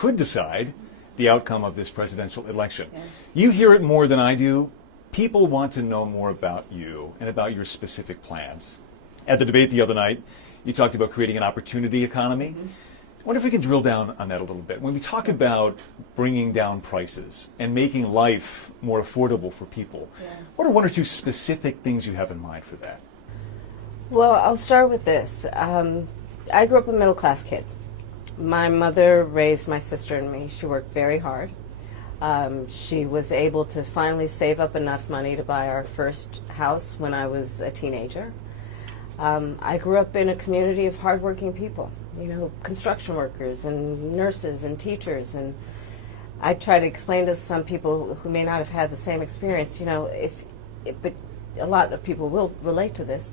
could decide the outcome of this presidential election. Yeah. You hear it more than I do. People want to know more about you and about your specific plans. At the debate the other night, you talked about creating an opportunity economy. Mm-hmm. I wonder if we can drill down on that a little bit. When we talk about bringing down prices and making life more affordable for people, what are one or two specific things you have in mind for that? Well, I'll start with this. I grew up a middle-class kid. My mother raised my sister and me. She worked very hard. She was able to finally save up enough money to buy our first house when I was a teenager. I grew up in a community of hardworking people, you know, construction workers and nurses and teachers. And I try to explain to some people who may not have had the same experience, you know, but a lot of people will relate to this.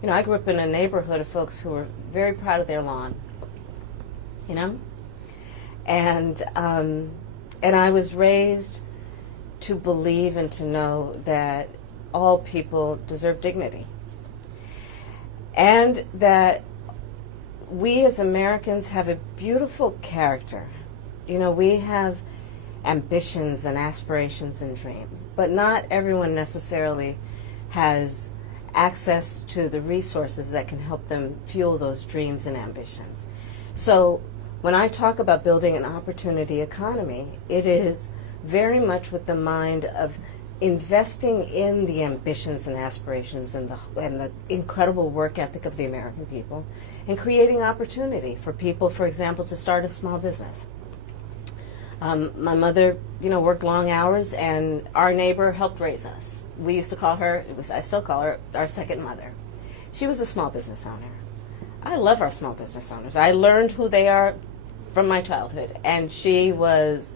You know, I grew up in a neighborhood of folks who were very proud of their lawn, you know, and I was raised to believe and to know that all people deserve dignity, and that we as Americans have a beautiful character. You know, we have ambitions and aspirations and dreams, but not everyone necessarily has access to the resources that can help them fuel those dreams and ambitions. So when I talk about building an opportunity economy, it is very much with the mind of investing in the ambitions and aspirations and the incredible work ethic of the American people, and creating opportunity for people, for example, to start a small business. My mother, you know, worked long hours, and our neighbor helped raise us. We used to call her, I still call her, our second mother. She was a small business owner. I love our small business owners. I learned who they are from my childhood, and she was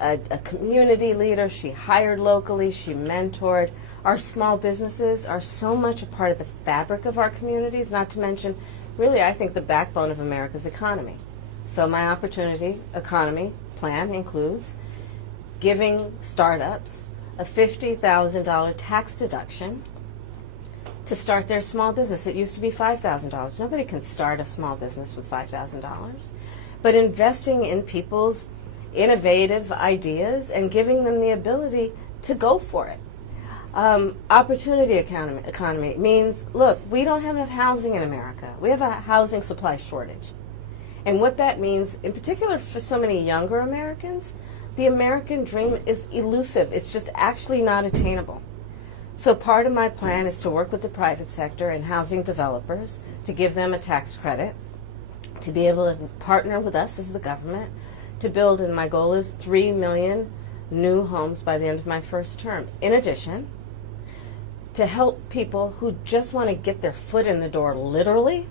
a community leader. She hired locally. She mentored. Our small businesses are so much a part of the fabric of our communities, not to mention, really, I think, the backbone of America's economy. So my opportunity economy plan includes giving startups a $50,000 tax deduction to start their small business. It used to be $5,000. Nobody can start a small business with $5,000. But investing in people's innovative ideas and giving them the ability to go for it. Opportunity economy means, look, we don't have enough housing in America. We have a housing supply shortage. And what that means, in particular for so many younger Americans, the American dream is elusive. It's just actually not attainable. So part of my plan is to work with the private sector and housing developers to give them a tax credit, to be able to partner with us as the government to build, and my goal is 3 million new homes by the end of my first term. In addition, to help people who just want to get their foot in the door, literally,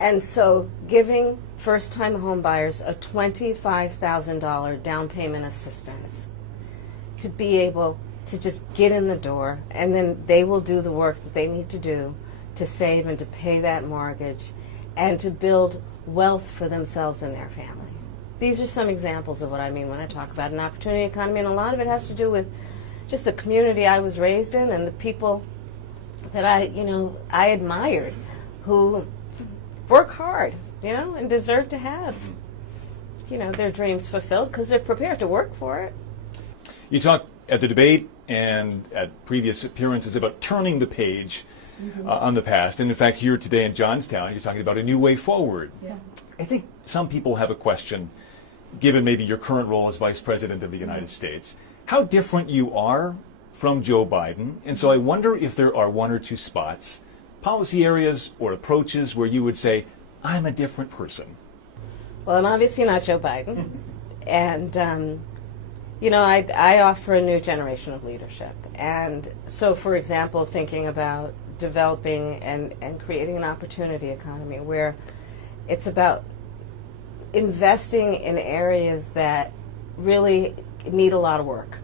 and so giving first-time home buyers a $25,000 down payment assistance to be able to just get in the door, and then they will do the work that they need to do to save and to pay that mortgage and to build wealth for themselves and their family. These are some examples of what I mean when I talk about an opportunity economy, and a lot of it has to do with just the community I was raised in and the people that I admired, who work hard, and deserve to have, their dreams fulfilled because they're prepared to work for it. You talked at the debate and at previous appearances about turning the page on the past. And in fact, here today in Johnstown, you're talking about a new way forward. Yeah. I think some people have a question, given maybe your current role as Vice President of the United States, how different you are from Joe Biden. And so I wonder if there are one or two spots, policy areas or approaches where you would say, I'm a different person. Well, I'm obviously not Joe Biden. And, I offer a new generation of leadership. And so, for example, thinking about developing and creating an opportunity economy where it's about investing in areas that really need a lot of work,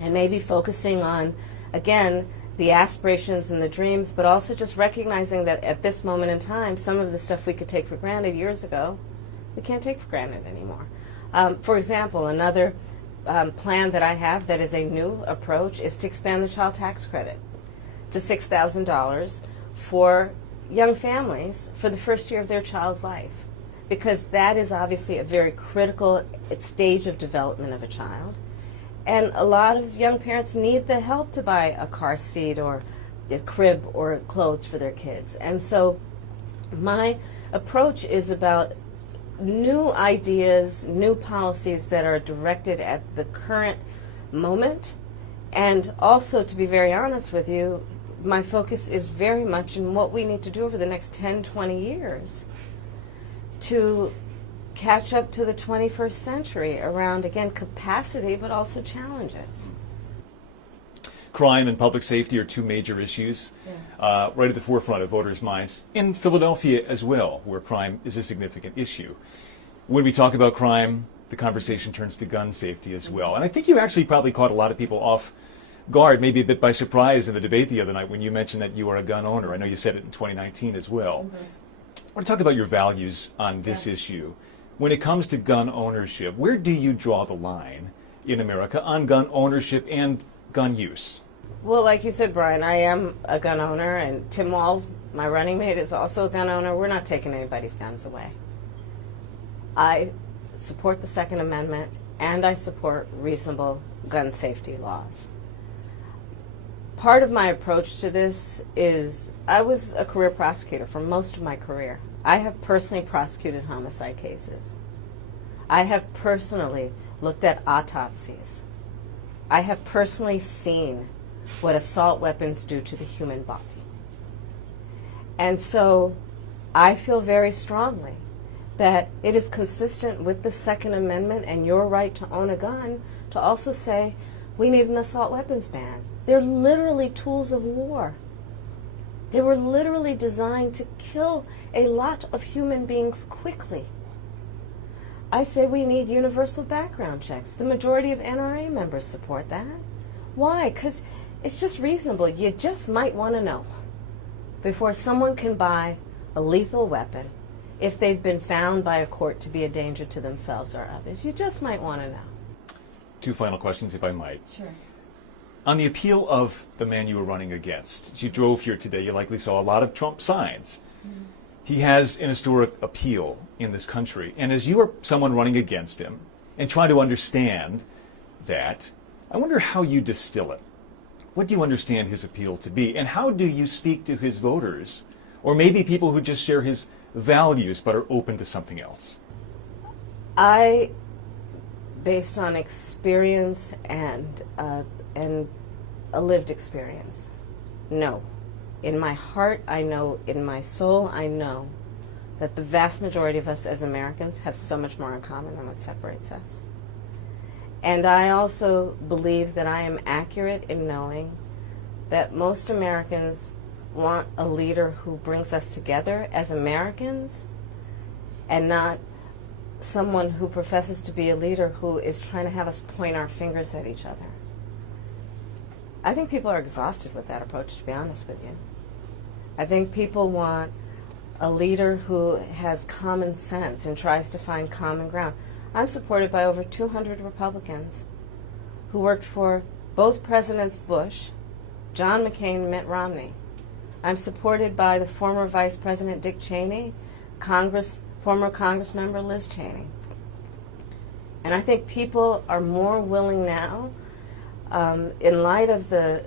and maybe focusing on, again, the aspirations and the dreams, but also just recognizing that at this moment in time, some of the stuff we could take for granted years ago, we can't take for granted anymore. For example, another plan that I have that is a new approach is to expand the child tax credit to $6,000 for young families for the first year of their child's life. because that is obviously a very critical stage of development of a child. And a lot of young parents need the help to buy a car seat or a crib or clothes for their kids. And so my approach is about new ideas, new policies that are directed at the current moment. And also, to be very honest with you, my focus is very much in what we need to do over the next 10, 20 years to catch up to the 21st century around, again, capacity, but also challenges. Crime and public safety are two major issues right at the forefront of voters' minds, in Philadelphia as well, where crime is a significant issue. When we talk about crime, the conversation turns to gun safety as well. And I think you actually probably caught a lot of people off guard, maybe a bit by surprise in the debate the other night when you mentioned that you are a gun owner. I know you said it in 2019 as well. Mm-hmm. I want to talk about your values on this issue. When it comes to gun ownership, where do you draw the line in America on gun ownership and gun use? Well, like you said, Brian, I am a gun owner, and Tim Walz, my running mate, is also a gun owner. We're not taking anybody's guns away. I support the Second Amendment, and I support reasonable gun safety laws. Part of my approach to this is I was a career prosecutor for most of my career. I have personally prosecuted homicide cases. I have personally looked at autopsies. I have personally seen what assault weapons do to the human body. And so I feel very strongly that it is consistent with the Second Amendment and your right to own a gun to also say we need an assault weapons ban. They're literally tools of war. They were literally designed to kill a lot of human beings quickly. I say we need universal background checks. The majority of NRA members support that. Why? Because it's just reasonable. You just might want to know before someone can buy a lethal weapon if they've been found by a court to be a danger to themselves or others. You just might want to know. Two final questions, if I might. Sure. On the appeal of the man you were running against, as you drove here today, you likely saw a lot of Trump signs. Mm-hmm. He has an historic appeal in this country. And as you are someone running against him and trying to understand that, I wonder how you distill it. What do you understand his appeal to be? And how do you speak to his voters? Or maybe people who just share his values but are open to something else? I, based on experience and a lived experience, no. In my heart, I know, in my soul, I know that the vast majority of us as Americans have so much more in common than what separates us. And I also believe that I am accurate in knowing that most Americans want a leader who brings us together as Americans and not someone who professes to be a leader who is trying to have us point our fingers at each other. I think people are exhausted with that approach, to be honest with you. I think people want a leader who has common sense and tries to find common ground. I'm supported by over 200 Republicans who worked for both Presidents Bush, John McCain, and Mitt Romney. I'm supported by the former Vice President Dick Cheney, former Congress member Liz Cheney. And I think people are more willing now, in light of the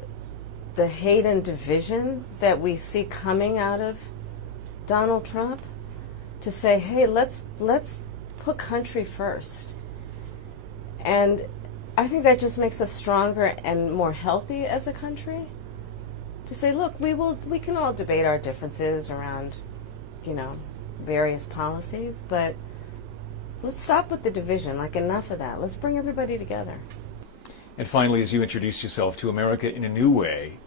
hate and division that we see coming out of Donald Trump, to say, hey, let's put country first. And I think that just makes us stronger and more healthy as a country. To say, look, we can all debate our differences around, various policies, but let's stop with the division. Like, enough of that. Let's bring everybody together. And finally, as you introduce yourself to America in a new way,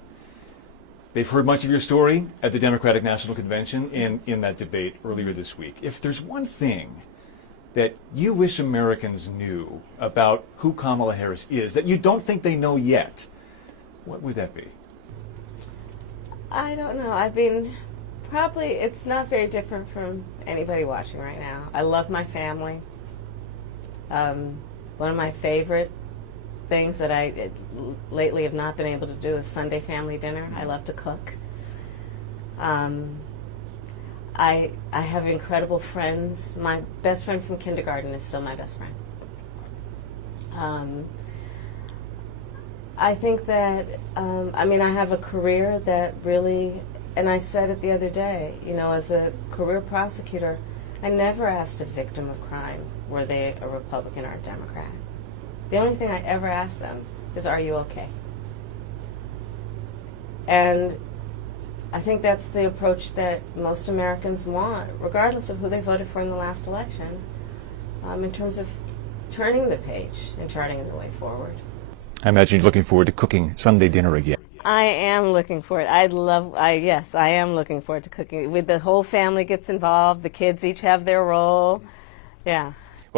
they've heard much of your story at the Democratic National Convention and in that debate earlier this week. If there's one thing that you wish Americans knew about who Kamala Harris is that you don't think they know yet, what would that be? I don't know. I mean, probably it's not very different from anybody watching right now. I love my family. One of my favorite things that I lately have not been able to do is Sunday family dinner. I love to cook. I have incredible friends. My best friend from kindergarten is still my best friend. I think that, I mean, I have a career that really, and I said it the other day, you know, as a career prosecutor, I never asked a victim of crime, were they a Republican or a Democrat. The only thing I ever asked them is, are you okay? And I think that's the approach that most Americans want, regardless of who they voted for in the last election, in terms of turning the page and charting the way forward. I imagine you're looking forward to cooking Sunday dinner again. I am looking for it. Yes, I am looking forward to cooking. With the whole family gets involved, the kids each have their role. Yeah.